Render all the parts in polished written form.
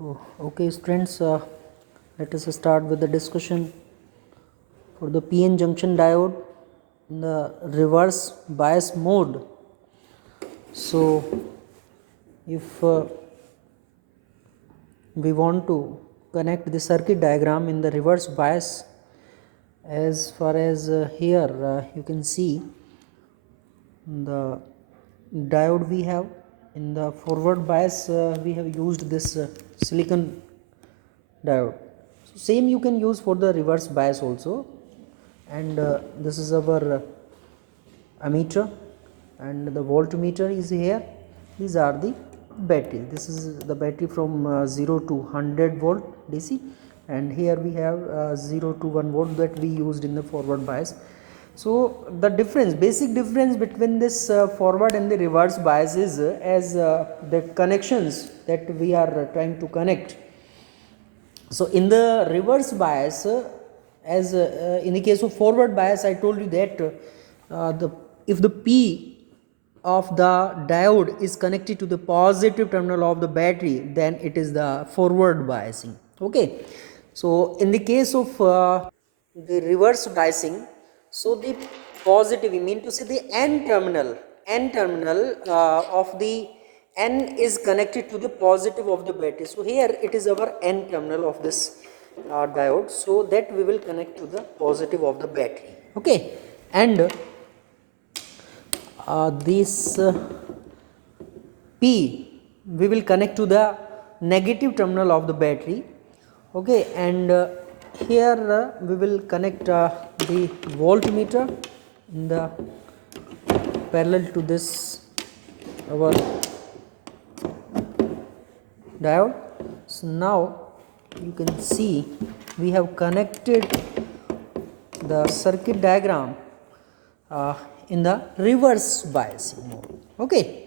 Okay, students, let us start with the discussion for the PN junction diode in the reverse bias mode. So, if we want to connect the circuit diagram in the reverse bias, as far as here you can see the diode we have in the forward bias, we have used this silicon diode. So same you can use for the reverse bias also, and this is our ammeter and the voltmeter is here. These are the battery. This is the battery from 0 to 100 volt DC, and here we have 0 to 1 volt that we used in the forward bias. So the difference, basic difference between this forward and the reverse bias is as the connections that we are trying to connect. So in the reverse bias, as in the case of forward bias, I told you that if the P of the diode is connected to the positive terminal of the battery, then it is the forward biasing. Okay. So in the case of the reverse biasing, so the positive, we mean to say the N terminal of the N is connected to the positive of the battery. So here it is our N terminal of this diode, so that we will connect to the positive of the battery. Okay, and this P we will connect to the negative terminal of the battery. Okay, and here we will connect the voltmeter in the parallel to this our diode. So now you can see we have connected the circuit diagram in the reverse biasing mode. Okay,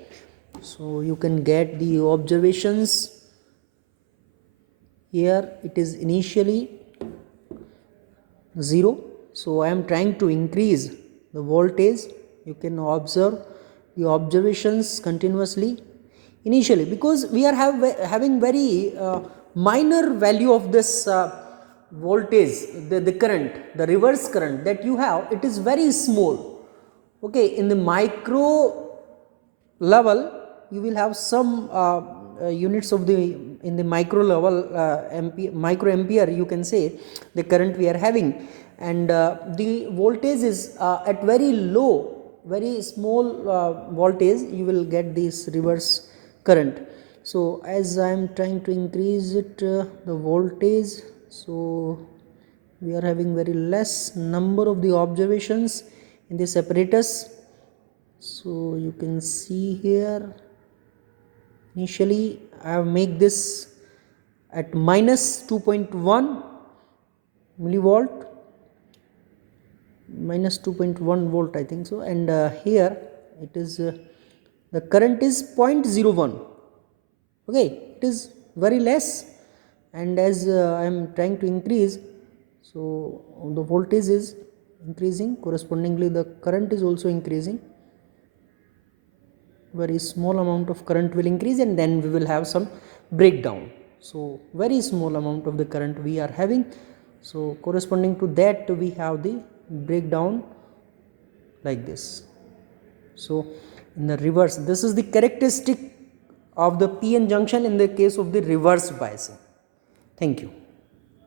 so you can get the observations here. It is initially 0, so I am trying to increase the voltage. You can observe the observations continuously initially, because we are having very minor value of this voltage, the current, the reverse current that you have, it is very small. Okay, in the micro level you will have some units of the, in the micro level micro ampere you can say the current we are having, and the voltage is at very low, very small voltage, you will get this reverse current. So as I am trying to increase it the voltage, so we are having very less number of the observations in this apparatus. So you can see here initially I have make this at minus 2.1 millivolt, minus 2.1 volt I think so, and here it is the current is 0.01. okay, it is very less, and as I am trying to increase, so the voltage is increasing, correspondingly the current is also increasing. Very small amount of current will increase, and then we will have some breakdown. So very small amount of the current we are having, so corresponding to that we have the breakdown like this. So in the reverse, this is the characteristic of the PN junction in the case of the reverse biasing. Thank you.